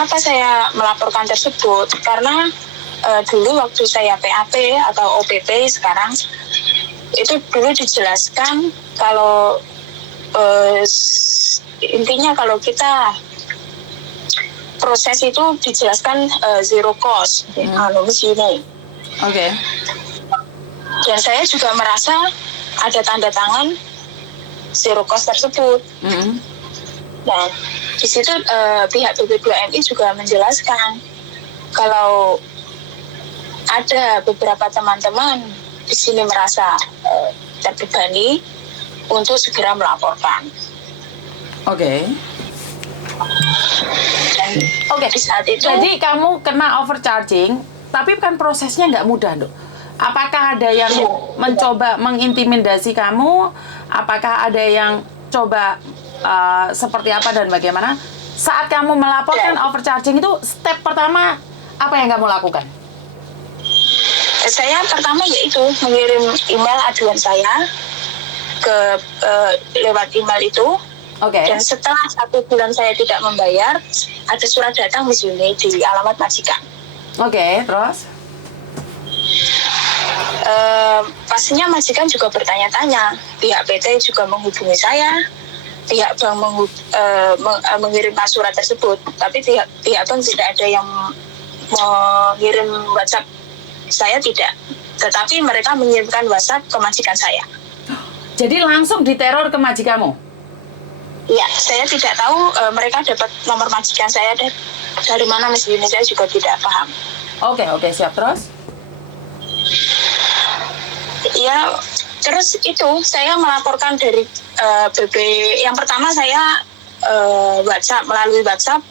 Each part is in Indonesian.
kenapa saya melaporkan tersebut? Karena dulu waktu saya PAP atau OPP sekarang, itu dulu dijelaskan kalau intinya kalau kita proses itu dijelaskan zero cost, Miss Yuni. Oke. Dan saya juga merasa ada tanda tangan zero cost tersebut. Nah, di situ pihak BP2MI juga menjelaskan kalau ada beberapa teman-teman di sini merasa terbebani untuk segera melaporkan. Oke. Oke, di saat itu. Jadi kamu kena overcharging, tapi kan prosesnya nggak mudah, Dok. Apakah ada yang mencoba mengintimidasi kamu? Apakah ada yang coba seperti apa dan bagaimana? Saat kamu melaporkan overcharging itu, step pertama apa yang kamu lakukan? Saya pertama yaitu mengirim email aduan saya ke lewat email itu. Oke. Dan setelah 1 bulan saya tidak membayar, ada surat datang Miss Yuni di alamat majikan. Oke, terus? Pastinya majikan juga bertanya-tanya, pihak PT juga menghubungi saya, pihak bank mengirim surat tersebut, tapi pihak bank tidak ada yang mengirim WhatsApp saya tidak, tetapi mereka mengirimkan WhatsApp ke majikan saya. Jadi langsung diteror ke majikanmu? Ya, saya tidak tahu mereka dapat nomor majikan saya dari mana Miss Yuni, saya juga tidak paham. Oke, siap. Terus? Ya, terus itu saya melaporkan dari BP. Yang pertama saya WhatsApp, melalui WhatsApp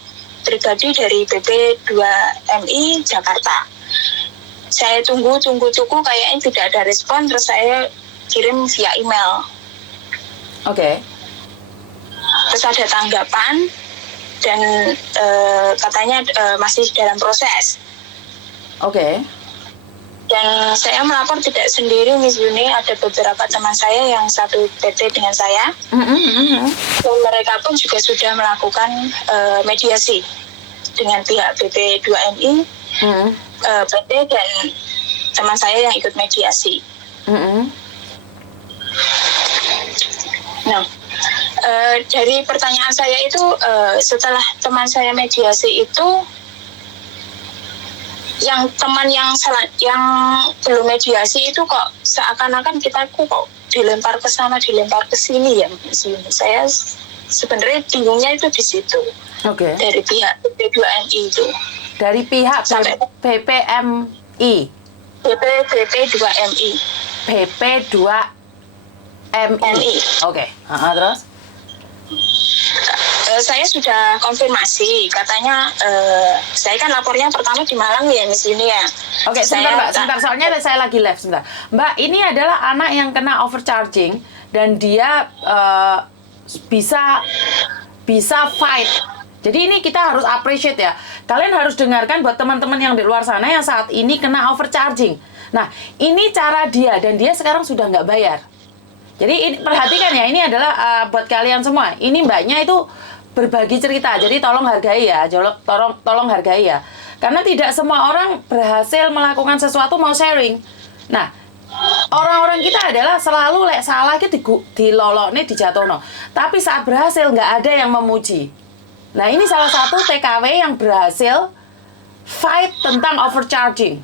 pribadi dari BP2MI Jakarta. Saya tunggu kayaknya tidak ada respon, terus saya kirim via email. Oke. Terus ada tanggapan dan katanya masih dalam proses. Oke. Dan saya melapor tidak sendiri Miss Yuni, ada beberapa teman saya yang satu PT dengan saya. Dan mereka pun juga sudah melakukan mediasi dengan pihak BP2MI, PT dan teman saya yang ikut mediasi. Nah, dari pertanyaan saya itu setelah teman saya mediasi itu, yang teman yang belum mediasi itu kok seakan-akan kita kok dilempar ke sana dilempar ke sini ya. Saya sebenarnya bingungnya itu di situ. Oke. Dari pihak BP2MI itu. Dari pihak BPMI. BP2MI. BP2MI. Oke. Terus? Saya sudah konfirmasi, katanya saya kan lapornya pertama di Malang ya Miss Yuni ya. Oke, sebentar Mbak, sebentar, soalnya saya lagi live sebentar. Mbak, ini adalah anak yang kena overcharging dan dia bisa fight. Jadi ini kita harus appreciate ya. Kalian harus dengarkan buat teman-teman yang di luar sana yang saat ini kena overcharging. Nah, ini cara dia dan dia sekarang sudah nggak bayar. Jadi perhatikan ya, ini adalah buat kalian semua. Ini mbaknya itu berbagi cerita, jadi tolong hargai ya, tolong hargai ya. Karena tidak semua orang berhasil melakukan sesuatu mau sharing. Nah, orang-orang kita adalah selalu salah itu dilolokne, dijatono. Tapi saat berhasil nggak ada yang memuji. Nah, ini salah satu TKW yang berhasil fight tentang overcharging.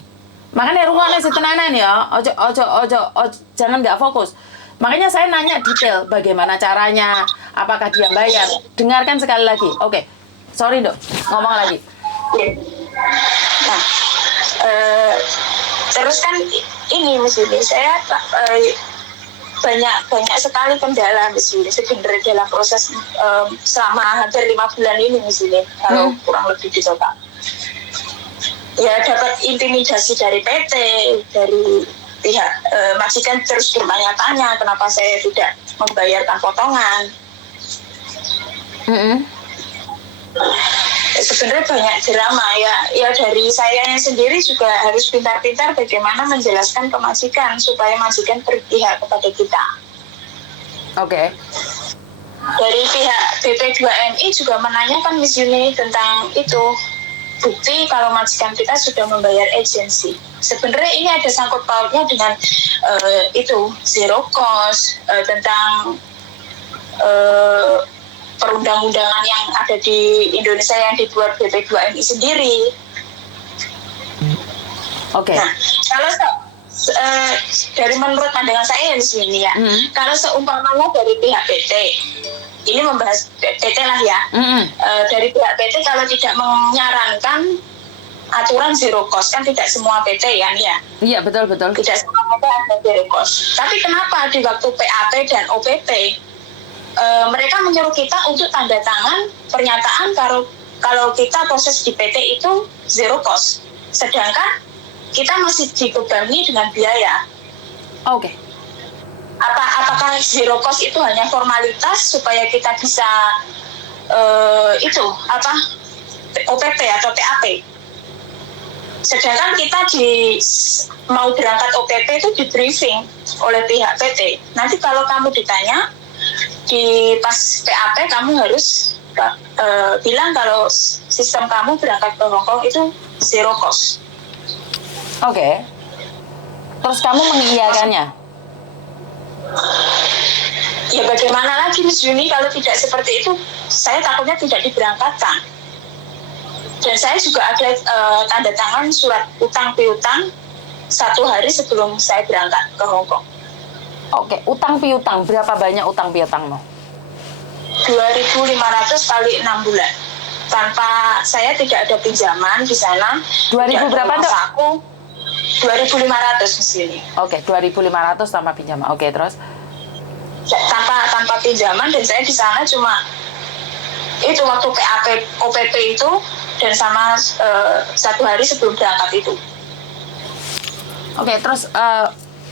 Makanya rungokne si tenanan ya, ojo jangan nggak fokus. Makanya saya nanya detail bagaimana caranya, apakah dia bayar. Dengarkan sekali lagi. Oke. Sorry, Dok. Ngomong lagi. Nah, terus kan ini Miss Yuni, saya banyak sekali kendala Miss Yuni sebenarnya dalam proses selama hampir 5 bulan ini Miss Yuni, kalau kurang lebih di total. Ya, dapat intimidasi dari PT, dari pihak majikan terus bertanya-tanya kenapa saya tidak membayarkan potongan. Sebenarnya banyak drama ya dari saya sendiri juga harus pintar-pintar bagaimana menjelaskan ke majikan supaya majikan berpihak kepada kita. Oke. Dari pihak BP2MI juga menanyakan Miss Yuni tentang itu, bukti kalau majikan kita sudah membayar agensi. Sebenarnya ini ada sangkut pautnya dengan itu zero cost, tentang perundang-undangan yang ada di Indonesia yang dibuat BP2MI sendiri. Oke. Nah, kalau dari menurut pandangan saya di sini ya, kalau seumpamanya dari pihak PT, ini membahas PT lah ya, dari pihak PT kalau tidak menyarankan aturan zero cost, kan tidak semua PT ya, nih ya. Iya, betul. Tidak semua PT ada zero cost. Tapi kenapa di waktu PAP dan OPP mereka menyuruh kita untuk tanda tangan pernyataan kalau kita proses di PT itu zero cost, sedangkan kita masih dibebani dengan biaya. Oke. Apakah zero cost itu hanya formalitas supaya kita bisa OPP atau TAP? Sedangkan kita mau berangkat OPP itu di briefing oleh pihak PT. Nanti kalau kamu ditanya di pas PAP, kamu harus bilang kalau sistem kamu berangkat ke Hongkong itu zero cost. Oke. Terus kamu mengiyakannya? Ya bagaimana lagi Miss Yuni, kalau tidak seperti itu saya takutnya tidak diberangkatkan. Dan saya juga ada tanda tangan surat utang piutang 1 hari sebelum saya berangkat ke Hongkong. Oke, utang piutang, berapa banyak utang piutangmu? 2.500 kali 6 bulan. Tanpa saya tidak ada pinjaman di sana. 2.000 berapa tuh? Aku 2.500 di sini. Oke, 2.500 tanpa pinjaman. Oke, terus? Tanpa pinjaman, dan saya di sana cuma itu waktu PAP OPP itu dan sama 1 hari sebelum berangkat itu. Oke, terus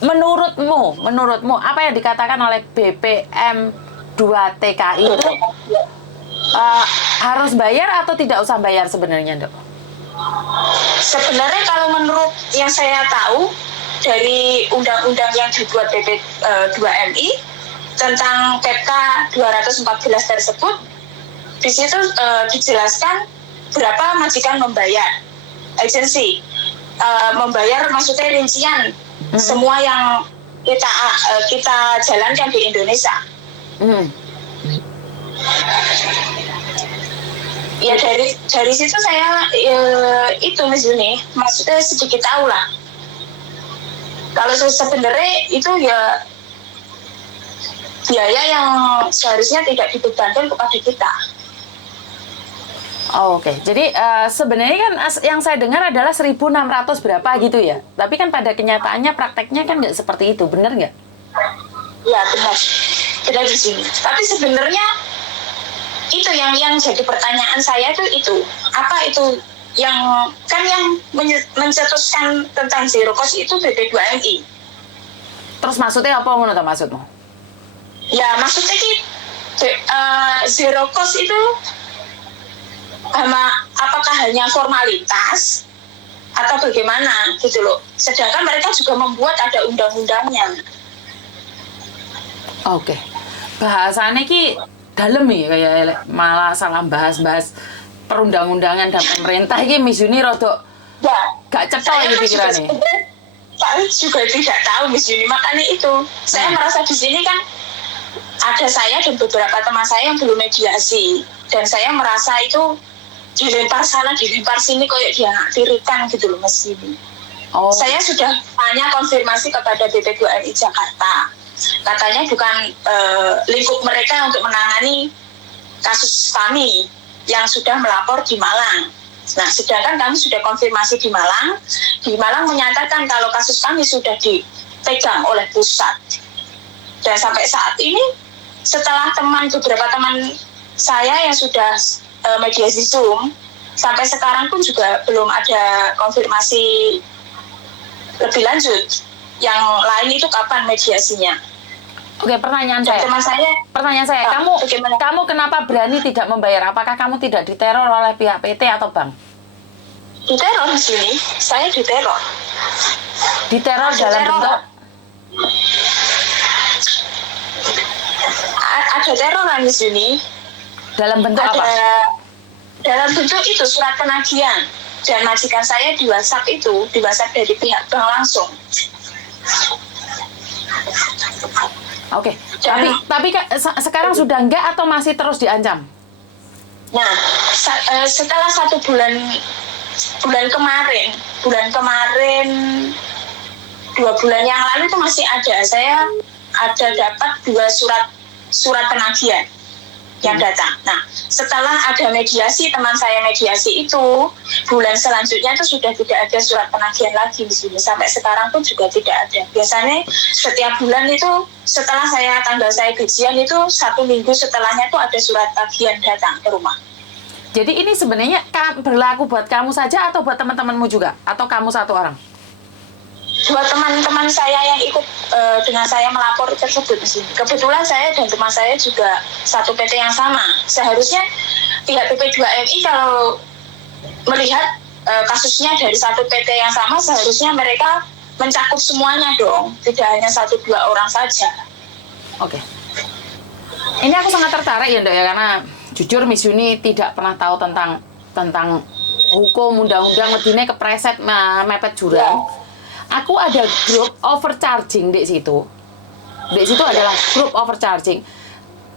menurutmu apa yang dikatakan oleh BPM 2TKI itu harus bayar atau tidak usah bayar sebenarnya, Dok? Sebenarnya kalau menurut yang saya tahu dari undang-undang yang dibuat BP2MI tentang PK 214 tersebut, di situ dijelaskan berapa majikan membayar agensi, membayar maksudnya rincian semua yang kita jalankan di Indonesia. Ya dari situ saya itu Mas Yuni, maksudnya sedikit tahu lah. Kalau sebenarnya itu ya biaya yang seharusnya tidak dibebankan kepada kita. Oh, oke. Jadi sebenarnya kan yang saya dengar adalah 1.600 berapa gitu ya. Tapi kan pada kenyataannya prakteknya kan nggak seperti itu, benar nggak? Ya benar di sini. Tapi sebenarnya itu yang jadi pertanyaan saya itu apa itu yang mencetuskan tentang zero cost itu BP2MI. Terus maksudnya apa menurut maksudmu? Ya maksudnya zero cost itu apakah hanya formalitas atau bagaimana gitu loh. Sedangkan mereka juga membuat ada undang-undangnya. Oke. Bahasannya ki dalam ya kayak malah salah bahas perundang-undangan dan pemerintah ini Miss Yuni rodok gak cetol gitu pikirannya. Saya juga tidak tahu Miss Yuni, makanya itu saya merasa di sini kan ada saya dan beberapa teman saya yang belum mediasi, dan saya merasa itu dilempar sana dilempar sini kayak dia tirikan gitu loh Mas Yuni. Saya sudah tanya konfirmasi kepada BP2MI Jakarta. Katanya bukan lingkup mereka untuk menangani kasus kami yang sudah melapor di Malang. Nah, sedangkan kami sudah konfirmasi di Malang. Di Malang menyatakan kalau kasus kami sudah dipegang oleh pusat. Dan sampai saat ini, setelah beberapa teman saya yang sudah mediasi Zoom, sampai sekarang pun juga belum ada konfirmasi lebih lanjut. Yang lain itu kapan mediasinya? Oke, pertanyaan saya, kamu kenapa berani tidak membayar? Apakah kamu tidak diteror oleh pihak PT atau bank? Diteror di sini, saya diteror. Diteror dalam bentuk? Ada teror di sini. Dalam bentuk apa? dalam bentuk itu surat penagihan, dan majikan saya di WhatsApp itu, di WhatsApp dari pihak bank langsung. Oke. Tapi sekarang sudah enggak atau masih terus diancam? Nah, setelah 1 bulan kemarin 2 bulan yang lalu itu masih ada. Saya ada dapat 2 surat penagihan yang datang. Nah, setelah ada mediasi, teman saya mediasi itu, bulan selanjutnya itu sudah tidak ada surat penagihan lagi di sini. Sampai sekarang pun juga tidak ada. Biasanya setiap bulan itu, setelah tanggal saya gajian itu, 1 minggu setelahnya itu ada surat tagihan datang ke rumah. Jadi ini sebenarnya berlaku buat kamu saja atau buat teman-temanmu juga? Atau kamu satu orang? Buat teman-teman saya yang ikut dengan saya melapor tersebut di sini. Kebetulan saya dan teman saya juga satu PT yang sama. Seharusnya pihak BP2MI kalau melihat kasusnya dari satu PT yang sama, seharusnya mereka mencakup semuanya dong, tidak hanya 1-2 orang saja. Oke. Ini aku sangat tertarik ya, Dok ya, karena jujur Miss Yuni tidak pernah tahu tentang hukum, undang-undang, medine kepreset mepet jurang. Ya. Aku ada grup overcharging di situ. Di situ adalah grup overcharging.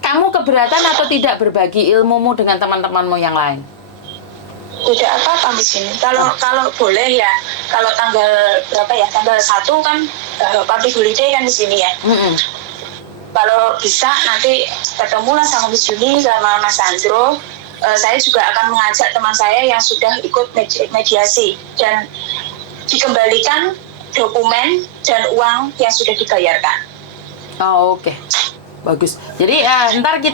Kamu keberatan atau tidak berbagi ilmumu dengan teman-temanmu yang lain? Tidak apa-apa di sini. Kalau boleh ya. Kalau tanggal berapa ya? Tanggal 1 kan public holiday kan di sini ya. Kalau bisa nanti ketemulah sama Miss Yuni sama Mas Andro. Saya juga akan mengajak teman saya yang sudah ikut mediasi dan dikembalikan dokumen dan uang yang sudah dibayarkan. Oh, oke. Bagus. Jadi ntar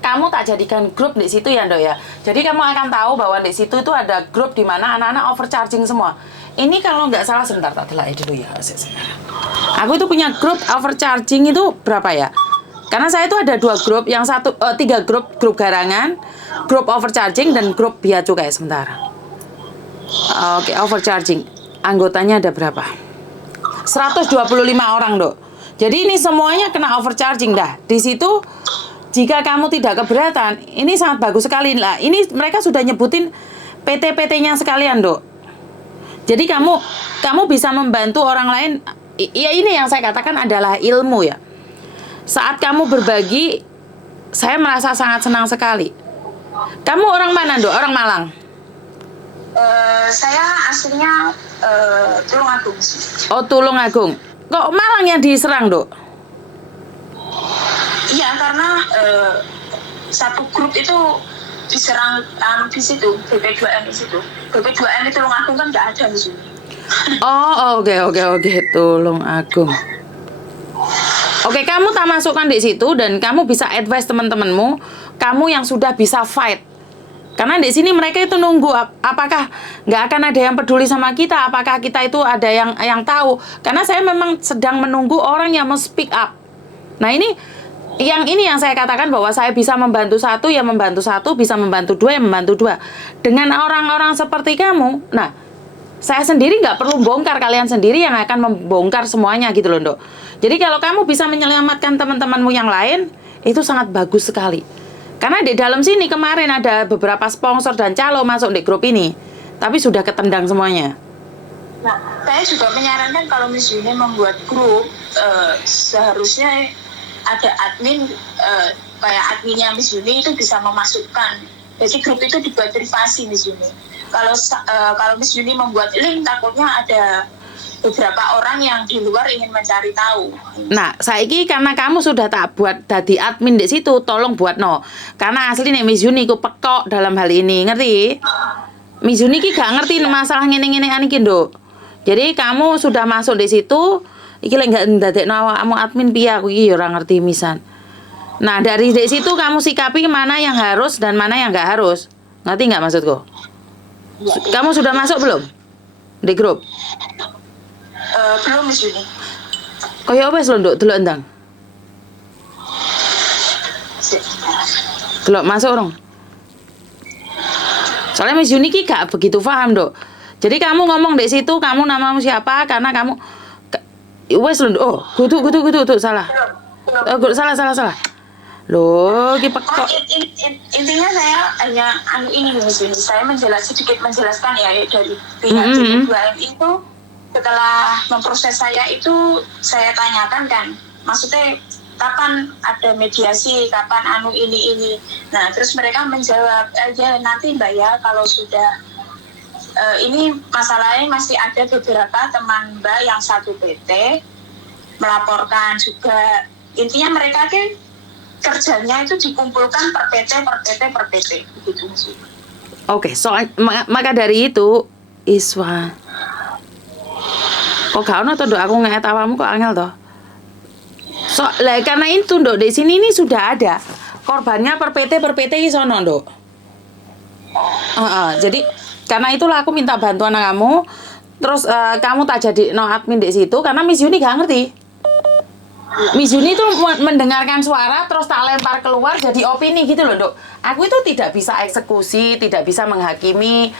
kamu tak jadikan grup di situ ya, Dok ya. Jadi kamu akan tahu bahwa di situ itu ada grup di mana anak-anak overcharging semua. Ini kalau nggak salah, sebentar tak telaah dulu ya. Aku itu punya grup overcharging itu berapa ya? Karena saya itu ada 2 grup, yang 3 grup garangan, grup overcharging dan grup bea cukai. Sebentar. Oke, overcharging. Anggotanya ada berapa? 125 orang, Dok. Jadi ini semuanya kena overcharging dah. Di situ jika kamu tidak keberatan, ini sangat bagus sekali lah. Ini mereka sudah nyebutin PT-PT-nya sekalian, Dok. Jadi kamu bisa membantu orang lain. Ya ini yang saya katakan adalah ilmu ya. Saat kamu berbagi, saya merasa sangat senang sekali. Kamu orang mana, Dok? Orang Malang? Saya aslinya Tulungagung. Oh, Tulungagung. Kok Malang yang diserang, Dok? Iya, karena satu grup itu diserang di situ, BP2M di situ. BP2M itu Tulungagung kan nggak ada di sini. Oh, oke. Tulungagung. Oke, kamu tak masukkan di situ dan kamu bisa advice teman-temanmu, kamu yang sudah bisa fight. Karena di sini mereka itu nunggu apakah nggak akan ada yang peduli sama kita, apakah kita itu ada yang tahu. Karena saya memang sedang menunggu orang yang mau speak up. Nah ini yang saya katakan bahwa saya bisa membantu satu, ya membantu satu, bisa membantu 2, ya membantu 2. Dengan orang-orang seperti kamu, nah saya sendiri nggak perlu bongkar, kalian sendiri yang akan membongkar semuanya gitu loh, Dok. Jadi kalau kamu bisa menyelamatkan teman-temanmu yang lain, itu sangat bagus sekali. Karena di dalam sini kemarin ada beberapa sponsor dan calo masuk di grup ini, tapi sudah ketendang semuanya. Nah, saya juga menyarankan kalau Miss Yuni membuat grup, seharusnya ada admin, kayak adminnya Miss Yuni itu bisa memasukkan. Jadi grup itu dibuat privasi Miss Yuni. Kalau Miss Yuni membuat link, takutnya ada beberapa orang yang di luar ingin mencari tahu. Nah, saiki karena kamu sudah tak buat dadi admin di situ, tolong buat no. Karena asli nih Miss Yuni ku pekok dalam hal ini, ngerti? Miss Yuni ki gak ngerti masalah ngene-ngene iki, Nduk. Jadi kamu sudah masuk di situ, iki lek gak ndadekno awakmu admin piye aku iki ora ngerti misan. Nah, dari situ kamu sikapi mana yang harus dan mana yang gak harus. Ngerti nggak maksudku? Kamu sudah masuk belum? Di grup? Belum Miss Yuni. Kaya wis lho, Nduk, delok ndang. Delok masuk orang. Soalnya Miss Yuni ki gak begitu paham, Nduk. Jadi kamu ngomong di situ, kamu namamu siapa karena kamu wis lho, oh, kudu salah. Salah. Loh, iki Oh, kok intinya saya hanya ini Mas Yuni. Saya sedikit menjelaskan ya dari pihak Mm-mm. CP2MI itu setelah memproses saya itu saya tanyakan kan, maksudnya kapan ada mediasi, kapan ini. Nah terus mereka menjawab, ya nanti Mbak ya kalau sudah ini masalahnya masih ada beberapa teman Mbak yang satu PT melaporkan juga. Intinya mereka kan kerjanya itu dikumpulkan per PT begitu sih. Oke, maka dari itu Iswa. Kok gak ono to, Nduk? Aku ngeet awakmu kok angel to. Lah karena itu, Nduk, di sini ini sudah ada korbannya per PT di sono, Nduk. Jadi karena itulah aku minta bantuan kamu. Terus kamu tak jadi no admin di situ karena Miss Yuni gak ngerti. Miss Yuni itu mendengarkan suara terus tak lempar keluar jadi opini gitu loh, Dok. Aku itu tidak bisa eksekusi, tidak bisa menghakimi,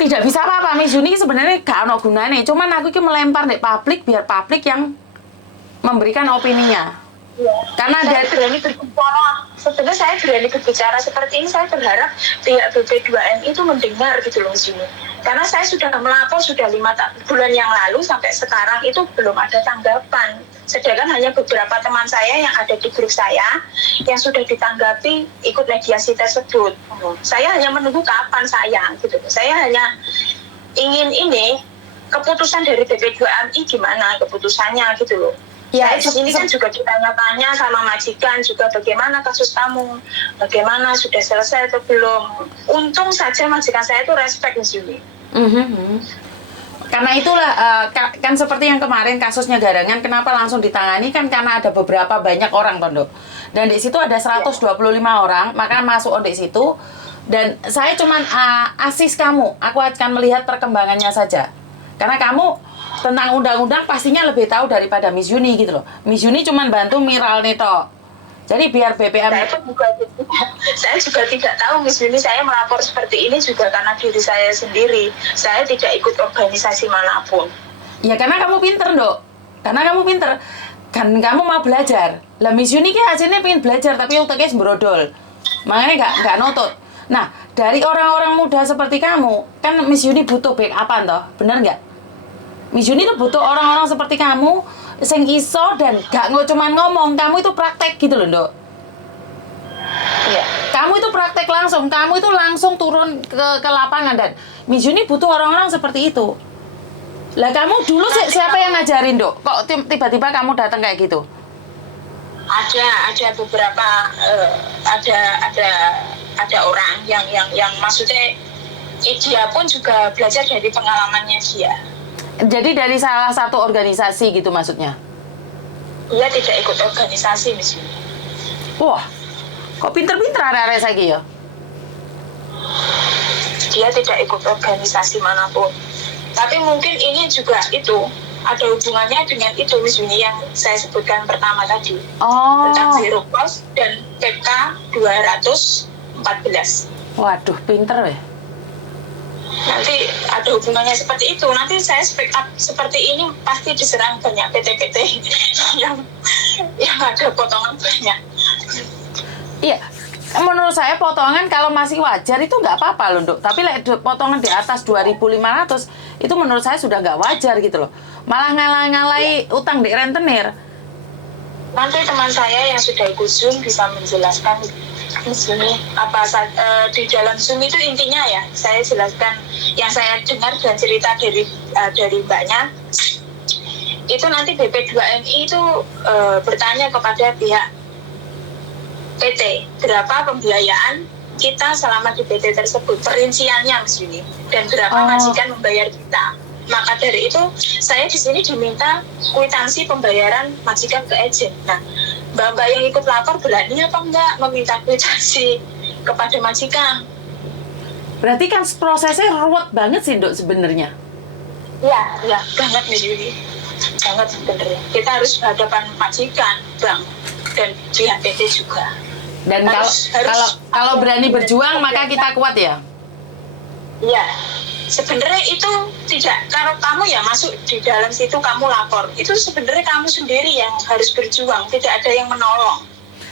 tidak bisa apa-apa. Miss Yuni sebenarnya gak ada gunanya. Cuman aku itu melempar di publik biar publik yang memberikan opininya. Ya. Karena saya berani berbicara. Sebenarnya saya berani berbicara seperti ini. Saya berharap pihak BP2M itu mendengar gitu loh, Miss Yuni. Karena saya sudah melapor sudah 5 bulan yang lalu sampai sekarang itu belum ada tanggapan. Sedangkan hanya beberapa teman saya yang ada di grup saya yang sudah ditanggapi ikut mediasi tersebut. Saya hanya menunggu kapan saya gitu. Saya hanya ingin ini keputusan dari BP2MI gimana keputusannya gitu loh. Ya, di sini kan juga ditanya-tanya sama majikan juga bagaimana kasus kamu, bagaimana sudah selesai atau belum. Untung saja majikan saya itu respect Miss Yuni. Karena itulah kan seperti yang kemarin kasusnya Garangan kenapa langsung ditangani kan karena ada beberapa banyak orang Tondo. Dan di situ ada 125 orang, maka masuk di situ dan saya cuman asis kamu. Aku akan melihat perkembangannya saja. Karena kamu tentang undang-undang pastinya lebih tahu daripada Miss Yuni gitu loh. Miss Yuni cuman bantu miral nih toh. Jadi biar BPM saya juga tidak tahu Miss Yuni, saya melapor seperti ini juga karena diri saya sendiri. Saya tidak ikut organisasi manapun. Ya karena kamu pinter, Dok. Karena kamu pinter. Kan kamu mau belajar. Lah Miss Yuni kan hasilnya pengen belajar tapi otaknya sembrodol. Makanya nggak notut. Nah, dari orang-orang muda seperti kamu, kan Miss Yuni butuh backup-an toh. Bener nggak? Miss Yuni tuh butuh orang-orang seperti kamu sing iso dan gak cuman ngomong, kamu itu praktek gitu loh, Dok. Iya. Kamu itu praktek langsung, kamu itu langsung turun ke lapangan dan Miss Yuni butuh orang-orang seperti itu. Lah kamu dulu siapa yang ngajarin, Dok? Kok tiba-tiba kamu datang kayak gitu? Ada beberapa ada orang yang maksudnya dia pun juga belajar dari pengalamannya dia. Jadi dari salah satu organisasi gitu maksudnya? Dia tidak ikut organisasi, Miss Yuni. Wah, kok pinter-pinter area-area lagi ya? Dia tidak ikut organisasi manapun. Tapi mungkin ini juga itu ada hubungannya dengan itu, Miss Yuni, yang saya sebutkan pertama tadi. Tentang zero cost dan PK 214. Waduh, pinter ya. Nanti ada hubungannya seperti itu. Nanti saya speak up seperti ini pasti diserang banyak PT-PT yang ada potongan banyak. Iya, menurut saya potongan kalau masih wajar itu nggak apa-apa loh, Dok. Tapi potongan di atas 2.500 itu menurut saya sudah nggak wajar gitu loh. Malah ngalah-ngalahi utang di rentenir. Nanti teman saya yang sudah ikut Zoom bisa menjelaskan di sini apa di dalam Zoom itu intinya ya. Saya jelaskan yang saya dengar dan cerita dari mbaknya. Itu nanti BP2MI itu bertanya kepada pihak PT berapa pembiayaan kita selama di PT tersebut, perinciannya Mas Yuni, dan berapa majikan membayar kita. Maka dari itu saya di sini diminta kwitansi pembayaran majikan ke agent. Nah, mbak-mbak yang ikut lapor berani apa enggak meminta kwitansi kepada majikan? Berarti kan prosesnya ruwet banget sih, Dok, sebenarnya. Iya, banget Mas Yuni. Banget sebenarnya. Kita harus berhadapan majikan, Bang, dan pihak PT juga. Dan kalau berani berjuang maka kita kuat ya. Iya. Sebenarnya itu tidak, kalau kamu ya masuk di dalam situ kamu lapor, itu sebenarnya kamu sendiri yang harus berjuang, tidak ada yang menolong.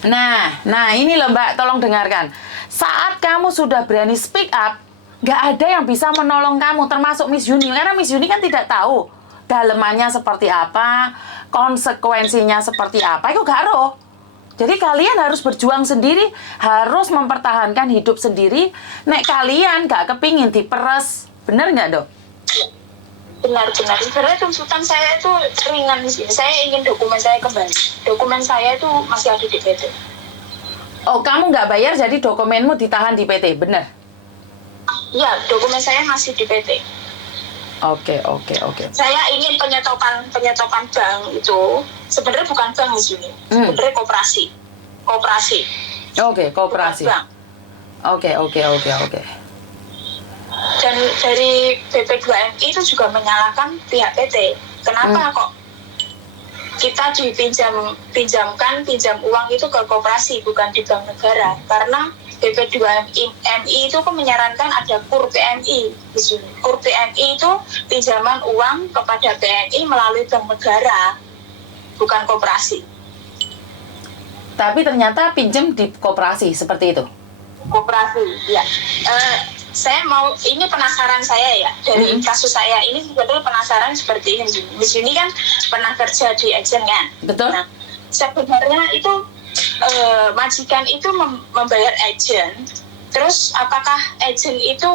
Nah ini loh Mbak, tolong dengarkan. Saat kamu sudah berani speak up, nggak ada yang bisa menolong kamu, termasuk Miss Yuni. Karena Miss Yuni kan tidak tahu dalemannya seperti apa, konsekuensinya seperti apa, itu gak roh. Jadi kalian harus berjuang sendiri, harus mempertahankan hidup sendiri. Nek kalian gak kepingin diperes, bener nggak Dok? Benar-benar. Sebenarnya tuntutan saya itu ringan di sini. Saya ingin dokumen saya kembali. Dokumen saya itu masih ada di PT. Oh, kamu nggak bayar, jadi dokumenmu ditahan di PT, bener? Iya, dokumen saya masih di PT. Oke. Saya ingin penyetopan bank itu sebenarnya bukan bank di sini. Sebenarnya koperasi. Oke, koperasi. Bukan bank. Oke. Dan dari BP2MI itu juga menyalahkan pihak PT. Kenapa kok kita pinjam uang itu ke koperasi bukan di bank negara? Karena BP2MI itu kan menyarankan ada KUR PMI di sini. KUR PMI itu pinjaman uang kepada PMI melalui bank negara, bukan koperasi. Tapi ternyata pinjam di koperasi seperti itu. Koperasi, ya. Ini penasaran saya ya dari kasus saya ini, sebetulnya penasaran seperti ini. Di sini kan pernah kerja di agent kan. Betul. Nah, sebenarnya itu majikan itu membayar agent, terus apakah agent itu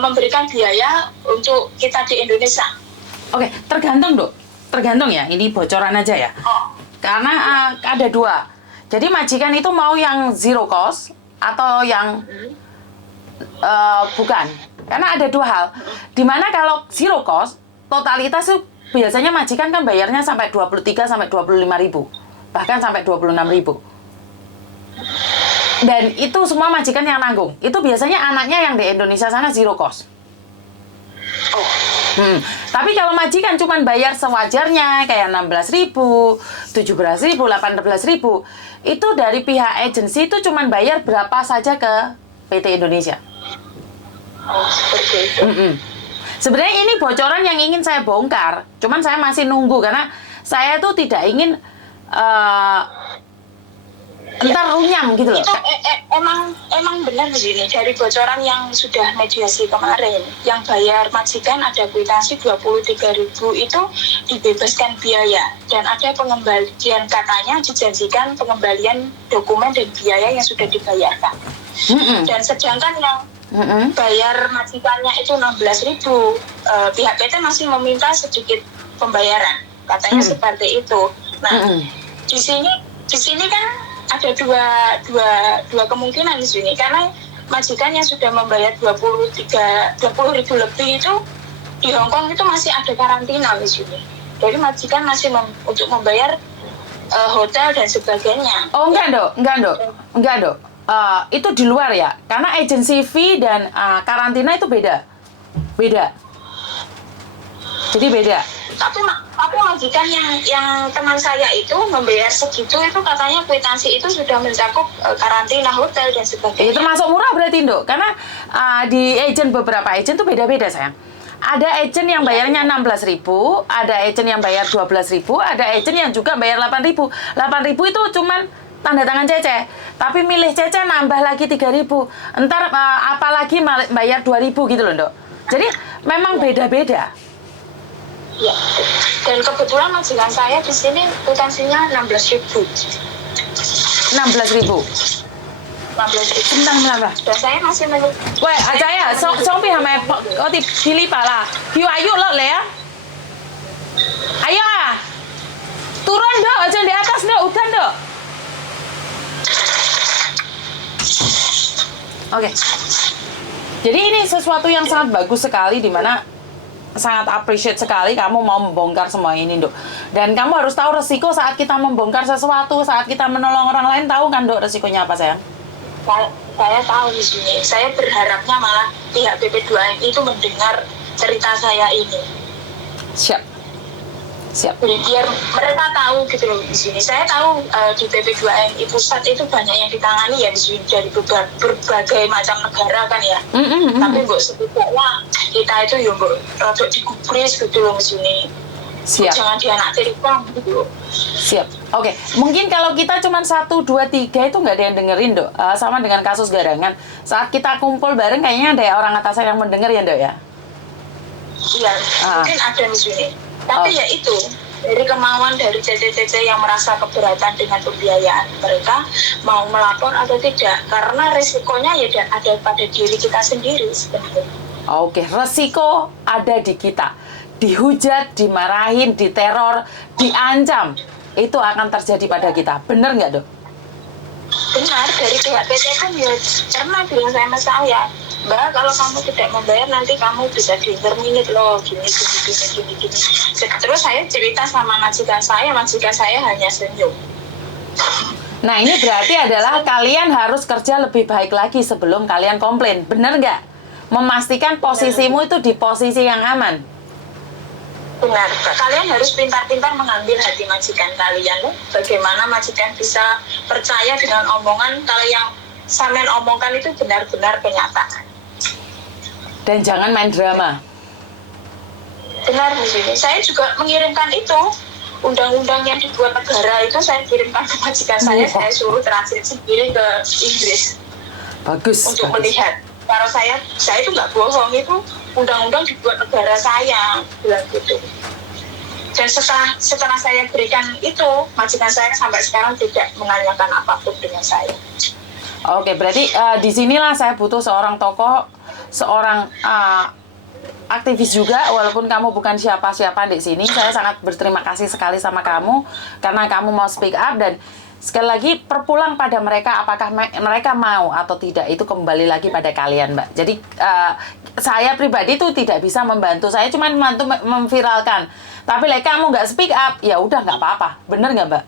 memberikan biaya untuk kita di Indonesia? Oke, tergantung ya, ini bocoran aja ya. Karena ada dua, jadi majikan itu mau yang zero cost atau yang bukan. Karena ada dua hal, dimana kalau zero cost, totalitas itu biasanya majikan kan bayarnya sampai 23 sampai 25 ribu. Bahkan sampai 26.000. Dan itu semua majikan yang nanggung. Itu biasanya anaknya yang di Indonesia sana zero cost. Tapi kalau majikan cuma bayar sewajarnya kayak 16.000, 17.000, 18.000, itu dari pihak agensi itu cuma bayar berapa saja ke PT Indonesia. Seperti itu. Sebenarnya ini bocoran yang ingin saya bongkar. Cuman saya masih nunggu karena saya tuh tidak ingin entar runyam gitu loh. Itu emang benar begini, dari bocoran yang sudah mediasi kemarin, yang bayar majikan ada kwitansi 23.000 itu dibebaskan biaya, dan ada pengembalian, katanya dijanjikan pengembalian dokumen dan biaya yang sudah dibayarkan. Dan sedangkan yang bayar majikannya itu 16.000, pihak PT masih meminta sedikit pembayaran, katanya seperti itu. Nah, di sini kan ada dua kemungkinan di sini, karena majikan yang sudah membayar 20.000 lebih itu di Hong Kong itu masih ada karantina di sini. Jadi majikan masih untuk membayar hotel dan sebagainya. Oh enggak dok. Itu di luar ya, karena agency fee dan karantina itu beda. Jadi beda. Tapi majikan yang teman saya itu membayar segitu, itu katanya kwitansi itu sudah mencakup karantina, hotel dan sebagainya. Itu masuk murah berarti Dok, karena di beberapa agent tuh beda-beda sayang. Ada agent yang bayarnya 16.000, ada agent yang bayar 12.000, ada agent yang juga bayar 8.000. 8.000 itu cuman tanda tangan Cece, tapi milih Cece nambah lagi 3.000. Entar apalagi bayar 2.000 gitu loh Dok. Jadi memang beda-beda. Ya, dan kebetulan majikan saya di sini kwitansinya 16.000. 16.000. 16.000. Bentar. Dan saya masih menunggu.喂，阿仔啊，雙邊係咪我哋噼哩啪啦？叫阿玉落嚟啊！Ayo ah, turun Dok, jangan di atas Dok, udah Dok. Oke. Jadi ini sesuatu yang sangat bagus sekali, dimana sangat appreciate sekali kamu mau membongkar semua ini Dok. Dan kamu harus tahu resiko saat kita membongkar sesuatu, saat kita menolong orang lain, tahu kan Dok resikonya apa sayang? Saya tahu di sini. Saya berharapnya malah pihak BP2M itu mendengar cerita saya ini. Siap. Biar mereka tahu gitu loh di sini. Saya tahu di BP2MI pusat itu banyak yang ditangani ya di sini dari berbagai macam negara kan ya. Tapi setidaknya kita itu ya rodok digubris gitu loh di sini. Siap. Jangan dianaktirikan gitu. Siap. Oke, mungkin kalau kita cuma 1, 2, 3 itu nggak ada yang dengerin, Dok. Sama dengan kasus Garangan. Saat kita kumpul bareng, kayaknya ada orang atasan yang mendengar ya, Dok ya? Iya, mungkin ada di sini. Tapi ya itu, dari kemauan dari CC-CC yang merasa keberatan dengan pembiayaan mereka, mau melapor atau tidak. Karena risikonya ya ada pada diri kita sendiri sebenarnya. Oke, resiko ada di kita. Dihujat, dimarahin, diteror, diancam. Itu akan terjadi pada kita. Bener nggak, Dok? Benar, dari pihak PT kan ya pernah bilang sama saya, Mbak, kalau kamu tidak membayar nanti kamu bisa di-terminate loh, gini. Terus saya cerita sama majikan saya hanya senyum. Nah, ini berarti adalah kalian harus kerja lebih baik lagi sebelum kalian komplain. Bener nggak? Memastikan posisimu itu di posisi yang aman. Benar, kalian harus pintar-pintar mengambil hati majikan kalian loh. Bagaimana majikan bisa percaya dengan omongan kalau yang sampean omongkan itu benar-benar kenyataan. Dan jangan main drama. Benar, begini. Saya juga mengirimkan itu. Undang-undang yang dibuat negara itu saya kirimkan ke majikan saya suruh transit sendiri ke Inggris. Bagus. Untuk melihat. Kalau saya itu nggak bohong, itu undang-undang dibuat negara saya, bilang gitu. Dan setelah saya berikan itu, majikan saya sampai sekarang tidak menanyakan apapun dengan saya. Oke, berarti disinilah saya butuh seorang tokoh, seorang aktivis juga, walaupun kamu bukan siapa-siapa di sini. Saya sangat berterima kasih sekali sama kamu karena kamu mau speak up. Dan sekali lagi perpulang pada mereka, apakah mereka mau atau tidak, itu kembali lagi pada kalian, Mbak. Jadi saya pribadi itu tidak bisa membantu, saya cuma membantu memviralkan. Tapi kamu nggak speak up, ya udah nggak apa-apa. Bener nggak, Mbak?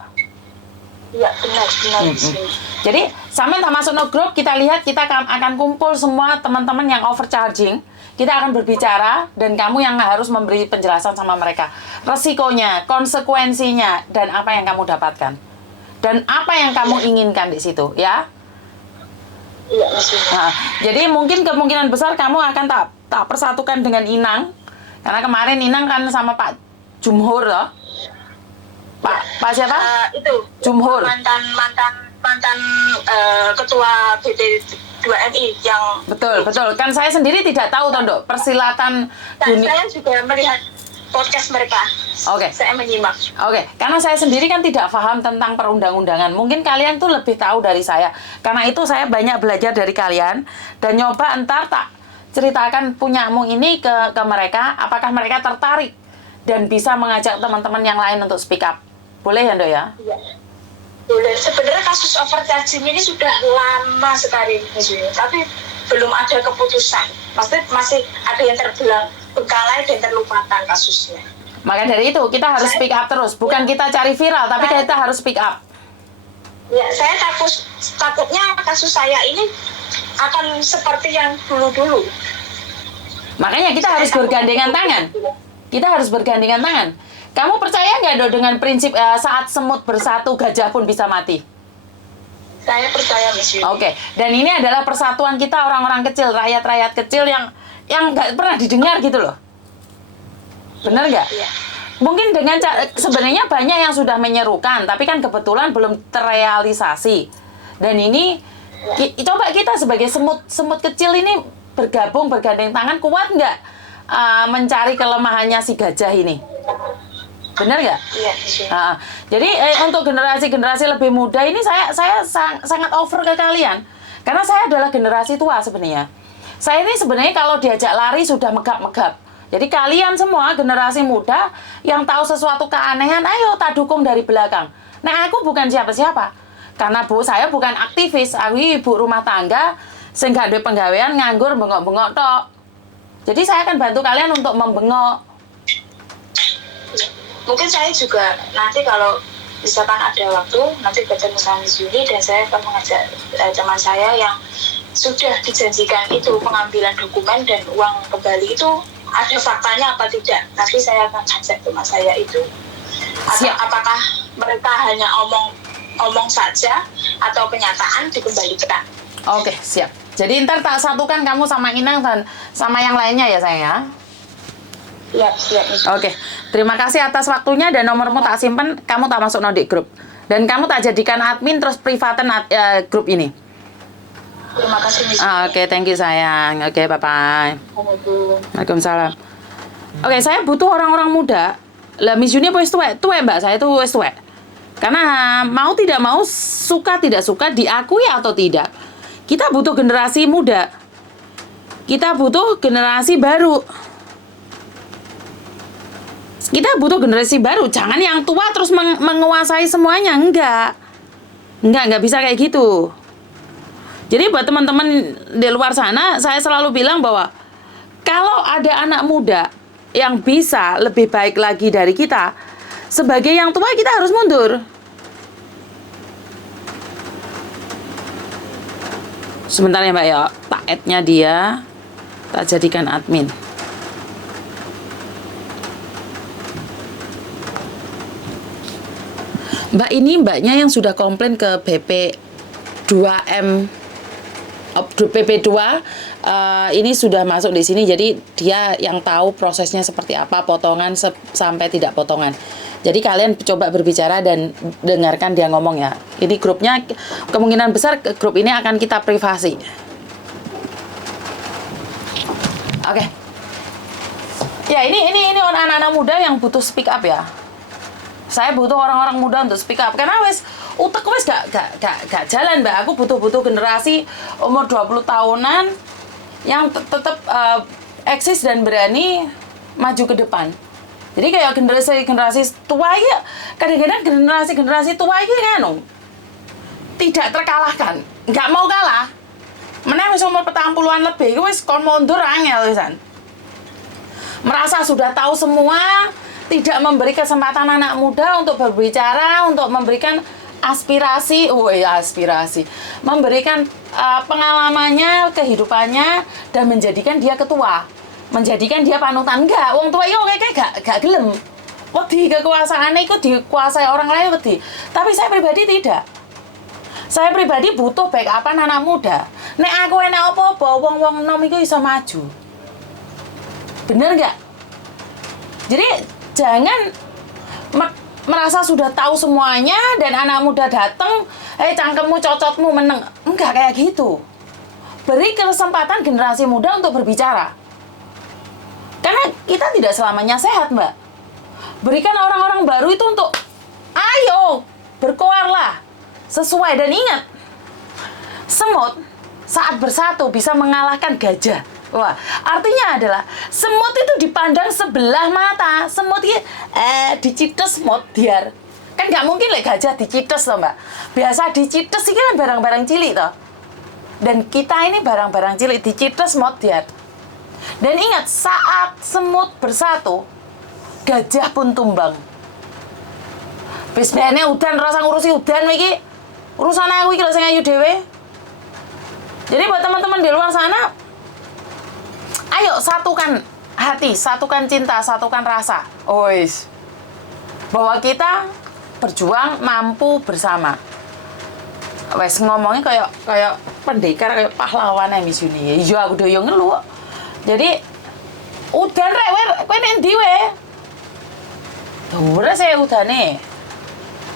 Iya, benar. Jadi sama masuk no group, kita lihat, kita akan kumpul semua teman-teman yang overcharging. Kita akan berbicara dan kamu yang harus memberi penjelasan sama mereka. Resikonya, konsekuensinya, dan apa yang kamu dapatkan. Dan apa yang kamu inginkan di situ, ya? Iya, nah, jadi mungkin kemungkinan besar kamu akan tak persatukan dengan Inang. Karena kemarin Inang kan sama Pak Jumhur, loh. Pak siapa? Itu Jumhur. mantan ketua BP 2MI yang betul. Kan saya sendiri tidak tahu, Tondo, persilatan saya juga melihat podcast mereka. Oke. Saya menyimak. Oke, karena saya sendiri kan tidak paham tentang perundang-undangan. Mungkin kalian tuh lebih tahu dari saya. Karena itu saya banyak belajar dari kalian dan nyoba entar tak ceritakan punyamu ini ke mereka, apakah mereka tertarik dan bisa mengajak teman-teman yang lain untuk speak up. Boleh ya, Ndo ya? Iya. Boleh. Sebenarnya kasus overcharging ini sudah lama sekali, tapi belum ada keputusan. Maksudnya masih ada yang terbengkalai dan terlupakan kasusnya. Maka dari itu kita harus speak up terus. Bukan kita cari viral, tapi kita harus speak up. Ya, saya takutnya kasus saya ini akan seperti yang dulu-dulu. Makanya kita harus bergandengan tangan. Kita harus bergandengan tangan. Kamu percaya nggak, Dok, dengan prinsip saat semut bersatu gajah pun bisa mati? Saya percaya, Miss Yuni. Oke. Dan ini adalah persatuan kita, orang-orang kecil, rakyat-rakyat kecil yang nggak pernah didengar gitu loh. Benar nggak? Iya. Mungkin dengan sebenarnya banyak yang sudah menyerukan, tapi kan kebetulan belum terrealisasi. Dan ini coba kita sebagai semut kecil ini bergandeng tangan, kuat nggak mencari kelemahannya si gajah ini? Benar nggak? Iya. Jadi untuk generasi lebih muda ini saya sangat over ke kalian, karena saya adalah generasi tua sebenarnya. Saya ini sebenarnya kalau diajak lari sudah megap-megap. Jadi kalian semua generasi muda yang tahu sesuatu keanehan, ayo tak dukung dari belakang. Nah, aku bukan siapa-siapa. Karena saya bukan aktivis, aku ibu rumah tangga, sehingga ada penggawean nganggur bengok-bengok tok. Jadi saya akan bantu kalian untuk membengok. Mungkin saya juga nanti kalau misalkan ada waktu, nanti ketemu sama Juni dan saya akan mengajak teman saya yang sudah dijanjikan itu pengambilan dokumen dan uang kembali itu ada faktanya apa tidak. Nanti saya akan ajak teman saya itu. Atau apakah mereka hanya omong saja atau kenyataan dikembalikan. Oke, siap. Jadi ntar tak satukan kamu sama Inang dan sama yang lainnya ya, sayang ya. Siap. Oke, terima kasih atas waktunya dan nomormu tak simpen, kamu tak masuk di grup. Dan kamu tak jadikan admin terus privaten grup ini. Terima kasih Miss. Oke, thank you sayang. Oke, bye-bye. Assalamualaikum. Waalaikumsalam. Oke, saya butuh orang-orang muda. Lah Miss Juni apa wis tuwek? Tuwek Mbak, saya tuh wis tuwek. Karena mau tidak mau, suka tidak suka, diakui atau tidak, kita butuh generasi muda. Kita butuh generasi baru. Kita butuh generasi baru, jangan yang tua terus menguasai semuanya, enggak bisa kayak gitu. Jadi buat teman-teman di luar sana, saya selalu bilang bahwa kalau ada anak muda yang bisa lebih baik lagi dari kita, sebagai yang tua kita harus mundur. Sebentar ya Mbak ya, tak add-nya dia, tak jadikan admin. Mbak ini mbaknya yang sudah komplain ke BP 2M PP2 ini sudah masuk di sini, jadi dia yang tahu prosesnya seperti apa, potongan sampai tidak potongan. Jadi kalian coba berbicara dan dengarkan dia ngomong ya. Ini grupnya kemungkinan besar grup ini akan kita privasi. Oke. Ya ini anak-anak muda yang butuh speak up ya. Saya butuh orang-orang muda untuk speak up karena wes utek wes gak jalan Mbak. Aku butuh generasi umur 20 tahunan yang tetap eksis dan berani maju ke depan. Jadi kayak generasi tua ya, kadang-kadang generasi tua itu kan tidak terkalahkan, nggak mau kalah. Meneh wis umur 40-an lebih, wis kon mundur angel wisan. Merasa sudah tahu semua, tidak memberi kesempatan anak muda untuk berbicara, untuk memberikan aspirasi, memberikan pengalamannya, kehidupannya, dan menjadikan dia ketua, menjadikan dia panutan. Enggak, wong tua itu kayak gak gelem. Wedi kekuasaannya itu dikuasai orang lain wedi. Tapi saya pribadi tidak. Saya pribadi butuh backupan anak muda. Nek aku enak apa-apa, wong-wong nom itu bisa maju. Bener nggak? Jadi jangan merasa sudah tahu semuanya dan anak muda datang, cangkemmu, cocotmu meneng. Enggak kayak gitu. Beri kesempatan generasi muda untuk berbicara. Karena kita tidak selamanya sehat, Mbak. Berikan orang-orang baru itu untuk, ayo, berkoarlah. Sesuai dan ingat, semut saat bersatu bisa mengalahkan gajah. Wah, artinya adalah semut itu dipandang sebelah mata. Semut ini dicites modiar. Kan nggak mungkin gajah dicites loh Mbak. Biasa dicites ini kan barang-barang cilik toh. Dan kita ini barang-barang cilik dicites modiar. Dan ingat, saat semut bersatu, gajah pun tumbang. Bisbene udan rasa ngurusi udan iki. Urusan aku iki lho sing ayu dhewe. Jadi buat teman-teman di luar sana, ayo satukan hati, satukan cinta, satukan rasa. Ois. Bahwa kita berjuang mampu bersama. Wes ngomongnya kayak pendekar, kayak pahlawan Miss Yuni. Iya aku doyo ngelu. Jadi udan rek kowe nek ndi we? Dhuwur saya udane.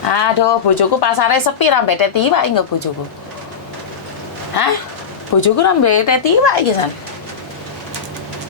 Aduh, bojoku pasare sepi rambe teti wae nggo bojoku. Hah? Bojoku rambe teti wae iki san.